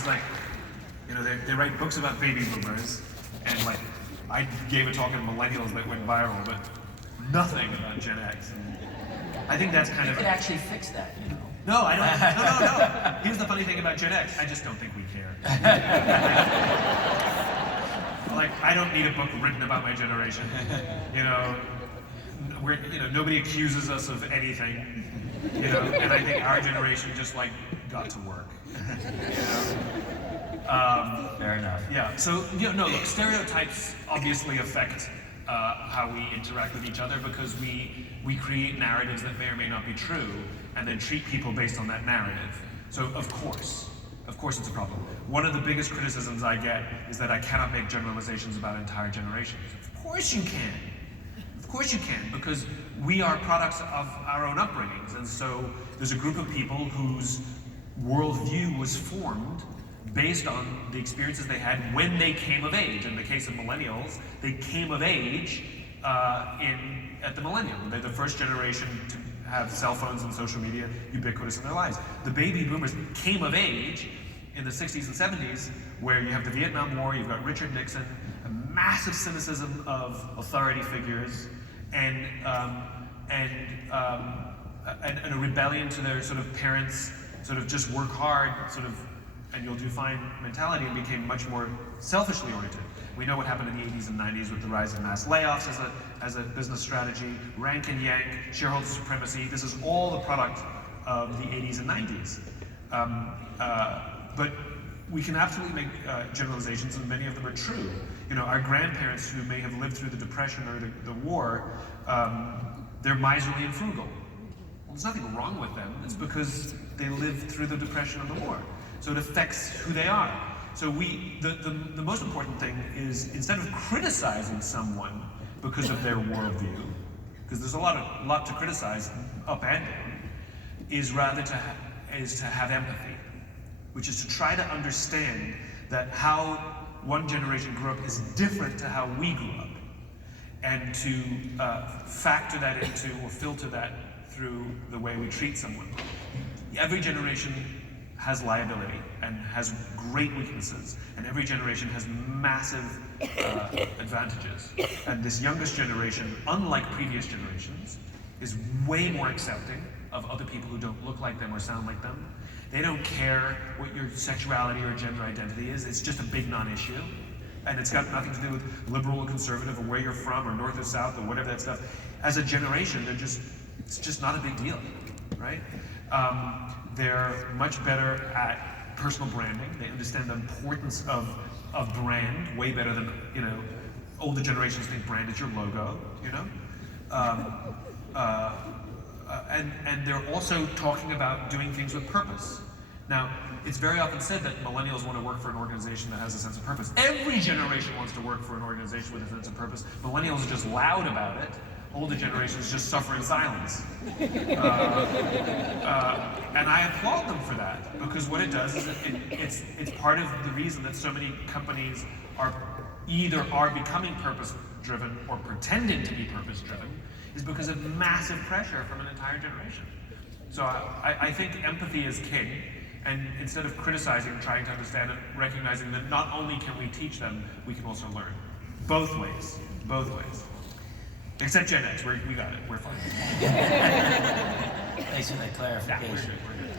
because like, you know, they write books about baby boomers, and like, I gave a talk on millennials that went viral, but nothing about Gen X. And I think that's kind You of... could actually fix that, you know. No, I don't. No. Here's the funny thing about Gen X. I just don't think we care. Like, I don't need a book written about my generation. You know, nobody accuses us of anything. You know, and I think our generation just like got to work. Fair enough. Yeah. So look, stereotypes obviously affect how we interact with each other because we create narratives that may or may not be true, and then treat people based on that narrative. So of course it's a problem. One of the biggest criticisms I get is that I cannot make generalizations about entire generations. Of course you can. Of course you can, because we are products of our own upbringings, and so there's a group of people whose worldview was formed based on the experiences they had when they came of age. In the case of millennials, they came of age at the millennium. They're the first generation to have cell phones and social media ubiquitous in their lives. The baby boomers came of age in the 60s and 70s, where you have the Vietnam War, you've got Richard Nixon, a massive cynicism of authority figures, and a rebellion to their sort of parents' sort of just work hard, sort of, and you'll do fine mentality, and became much more selfishly oriented. We know what happened in the 80s and 90s with the rise of mass layoffs as a business strategy, rank and yank, shareholder supremacy. This is all the product of the 80s and 90s. But we can absolutely make generalizations, and many of them are true. You know, our grandparents who may have lived through the Depression or the war, they're miserly and frugal. Well, there's nothing wrong with them. It's because they lived through the Depression and the war. So it affects who they are. So the most important thing is, instead of criticizing someone because of their worldview, because there's a lot to criticize up and down, is rather to have empathy, which is to try to understand that how one generation grew up is different to how we grew up, and to factor that into or filter that through the way we treat someone. Every generation has liability and has great weaknesses, and every generation has massive advantages. And this youngest generation, unlike previous generations, is way more accepting of other people who don't look like them or sound like them. They don't care what your sexuality or gender identity is. It's just a big non-issue. And it's got nothing to do with liberal or conservative or where you're from or north or south or whatever that stuff. As a generation, it's just not a big deal, right? They're much better at personal branding. They understand the importance of brand way better than, older generations think brand is your logo, and they're also talking about doing things with purpose. Now, it's very often said that millennials want to work for an organization that has a sense of purpose. Every generation wants to work for an organization with a sense of purpose. Millennials are just loud about it. Older generations just suffer in silence. And I applaud them for that, because what it does is it's part of the reason that so many companies are becoming purpose-driven or pretending to be purpose-driven, is because of massive pressure from an entire generation. So I think empathy is king, and instead of criticizing, trying to understand it, recognizing that not only can we teach them, we can also learn. Both ways. Except Gen X, we got it, we're fine. Thanks for that clarification. Yeah, we're good.